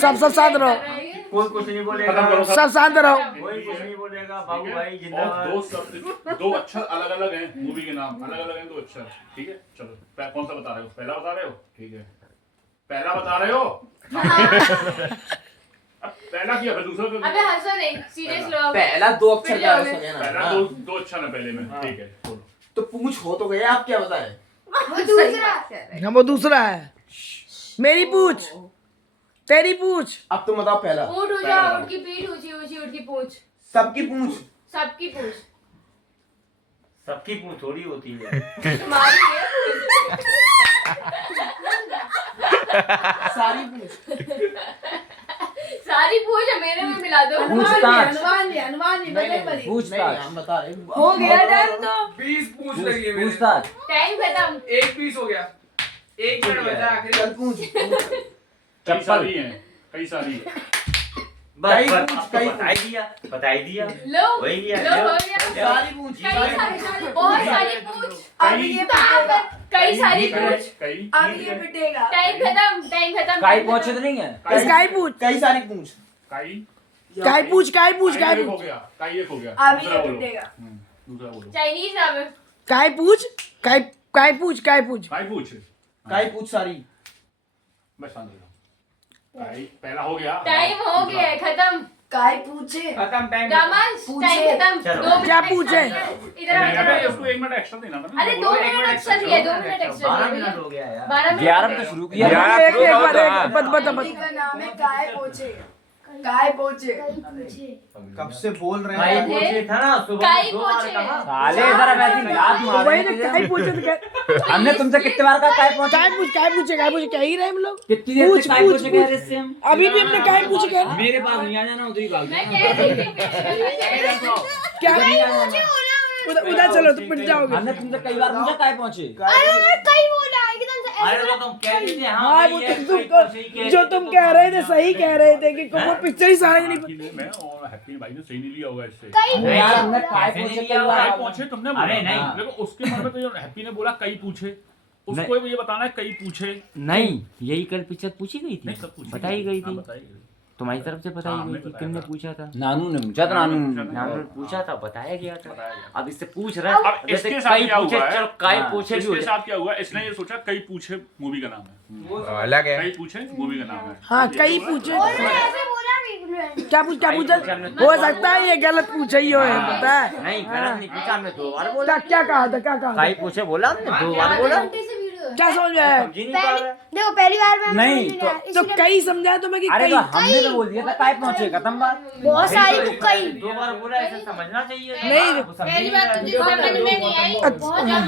सब शांत रहो, कोई कुछ नहीं बोलेगा, सब शांत रहो। कोई कुछ नहीं बोलेगा। बाबू भाई और जिंदाबाद। दो अक्षर अलग अलग हैं, मूवी के नाम अलग अलग हैं, 2 अक्षर। ठीक है चलो, कौन सा बता रहे हो? पहला बता रहे हो? ठीक है, पहला बता रहे हो। अब पहला किया फिर दूसरा। अबे हंसो नहीं, सीरियस लो। पहला 2 अक्षर का है, सुनिए ना। पहला दो अक्षर है पहले में। ठीक है बोलो। तो पूछ हो तो गया, आप क्या बताएं? वो दूसरा। हम वो दूसरा है। मेरी पूछ, तेरी पूछ। अब तुम बताओ पहला। ऊँट ऊँचा, ऊँट की पीठ ऊँची ऊँची, ऊँट की पूँछ। सबकी पूछ। सबकी पूँछ। सबकी पूछ थोड़ी होती है। तुम्हारी है। सारी पूछ। सारी पूछ है, मेरे में मिला दो। पूछताछ नहीं, हम बता रहे हैं। हो गया टाइम तो 20 पूछ लगी है मेरे। पूछताछ टाइम खत्म। एक पीस हो गया, 1 मिनट बचा आखिरी। चल पूछ। कई सारी हैं, कई सारी है। बस कई बस, पूछ, आपको कई बता ही दिया। लो वही लिया, लो, लो। हो गया। सारी पूछ। कई सारी, बहुत सारी पूछ। अब ये पिटेगा, कई सारी पूछ। कई अब ये पिटेगा। टाइम खत्म, टाइम खत्म। काई पहुंचे तो नहीं है। काई पूछ, कई सारी पूछ। कई काई पूछ, काई पूछ, काई एक हो पूछ, गया, कई एक हो गया। अब दूसरा ये बोलो। पिटेगा। दूसरा बोलो। चाइनीज नाम है। काई पूछ, काई काई पूछ, काई पूछ। कई पूछ। कई पूछ सारी। बस शांत हो जाओ। कई पहला हो गया। टाइम हो गया है, खत्म। काय पूछे, खत्म टाइम। रामांश, टाइम खत्म। चलो। 2 मिनट क्या extra पूछे? दिया है। इधर नहीं, आ अबे जाओ। उसको 1 मिनट एक्स्ट्रा देना था ना। अरे 2 मिनट एक्स्ट्रा दिया, 2 मिनट एक्स्ट्रा 12 दिया। मिनट हो गया यार। 12 मिनट। 11 में तो शुरू किया। एक बार एक बता मूवी का नाम है काय पूछे। काय पूछे। कब से बोल रहे कई हैं? पूछे था ना सुबह कई 2 बार पूछे। कहा। साले इधर अब ऐसी लात मार वही रहे ना, हैं काई पूछे तो क्या? हमने तुमसे कितने बार कहा काय पहुंचे। काई पूछ, काई पूछे, काई पूछे, कह ही रहे हम लोग। कितनी देर पूछ, से काय पूछ, पूछे कह रहे पूछ। इससे हम। अभी भी हमने काई पूछ कह रहे। मेरे पास नहीं आ जाना, उधर ही भाग मैं जाना। कह रही थी। क्या नहीं आ जाना। उधर चलो तो पिट जाओगे। हमने तुमसे कई बार पूछा काय पहुंचे। कई बोला एकदम से अरे तो तुम कह रही थी हाँ हाँ वो भाई, ये तुम कई पूछे ही कह जो रही तुम थी, कह रहे थे सही कह रहे थे कि वो पिक्चर ही सारे नहीं बाकी ने मैं और हैप्पी भाई ने सही नहीं लिया होगा इससे। अरे यार हमने काय कैसे पूछे नहीं कई लिया बार। कई पूछे तुमने बोला। अरे नहीं। देखो उसके मन में तो जो हैप्पी ने बोला कई पूछे, उसको ये बताना है कई पूछे। नहीं, यही कल पिक्चर पूछी गई नहीं थी, सब पूछी बताई गई हाँ, थी बताई गई। तुम्हारी तरफ से हाँ, बताई हमने गई थी। बताया किसने था। पूछा था? नानू ने पूछा था। नानू नानू ने पूछा था, बताया गया था। बताया गया। अब इससे पूछ रहा है। अब जैसे इसके साथ कई क्या पूछे, हुआ है? चलो कई हाँ, पूछे भी हो इसके जाए। साथ क्या हुआ, इसने ये सोचा कई पूछे मूवी का नाम है। अलग है। कई पूछे मूवी का नाम है। हाँ ये कई बोला। पूछे। ऐसे बोला नहीं। क्या पूछ, क्या पूछा? हो सकता है ये गलत पूछा ही हो, पता है? नहीं गलत नहीं पूछा, हमने 2 बार बोला। क्या कहा था, क्या कहा था? कई पूछे बोला हमने, 2 बार बोला। क्या समझ में आया? समझी नहीं पा रहे। देखो पहली बार में नहीं तो कई समझा तुम्हें कि अरे कई। तो हमने तो बोल दिया था काय पहुंचे, खत्म बात। बहुत सारी कई। 2 बार बोला, ऐसे समझना चाहिए। नहीं, वो समझ पहली नहीं बात रहा। तो जिस समझ में नहीं आई, अच्छा। बहुत ज्यादा